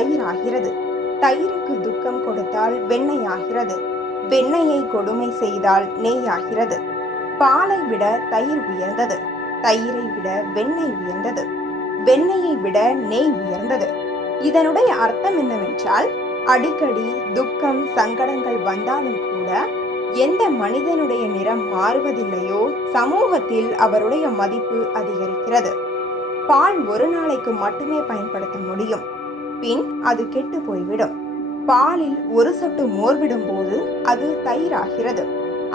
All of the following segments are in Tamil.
தயிர் ஆகிறது. தயிருக்கு துக்கம் கொடுத்தால் வெண்ணெய் ஆகிறது. வெண்ணெயை கொடுமை செய்தால் நெய் ஆகிறது. பாலை விட தயிர் உயர்ந்தது. தயிரை விட வெண்ணெய் உயர்ந்தது. வெண்ணெயை விட நெய் உயர்ந்தது. இதனுடைய அர்த்தம் என்னவென்றால், அடிக்கடி துக்கம் சங்கடங்கள் வந்தாலும் கூட எந்த மனிதனுடைய நிறம் மாறுவதில்லையோ சமூகத்தில் அவருடைய மதிப்பு அதிகரிக்கிறது. பால் ஒரு நாளைக்கு மட்டுமே பயன்படுத்த முடியும், பின் அது கெட்டு போய்விடும். பாலில் ஒரு சொட்டு மோர் விடும்போது அது தயிராகிறது.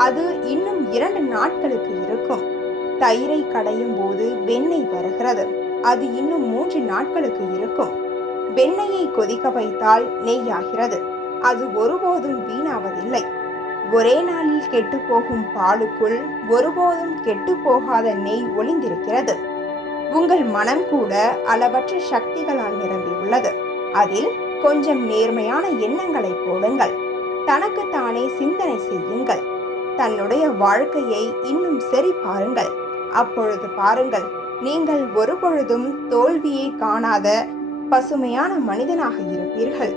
அது இன்னும் 2 நாட்களுக்கு இருக்கும். தயிரை கடையும் போது வெண்ணெய் வருகிறது. அது இன்னும் 3 நாட்களுக்கு இருக்கும். வெண்ணெயை கொதிக்க வைத்தால் நெய்யாகிறது. அது ஒருபோதும் வீணாவதில்லை. ஒரே நாளில் கெட்டு போகும் பாலுக்குள் ஒருபோதும் கெட்டு போகாத நெய் ஒளிந்திருக்கிறது. உங்கள் மனம் கூட அளவற்ற சக்திகளால் நிரம்பியுள்ளது. அதில் கொஞ்சம் நேர்மையான எண்ணங்களை போடுங்கள். தனக்குத்தானே சிந்தனை செய்யுங்கள். தன்னுடைய வாழ்க்கையை இன்னும் சரி பாருங்கள். அப்பொழுது பாருங்கள், நீங்கள் ஒருபொழுதும் தோல்வியை காணாத பசுமையான மனிதனாக இருப்பீர்கள்.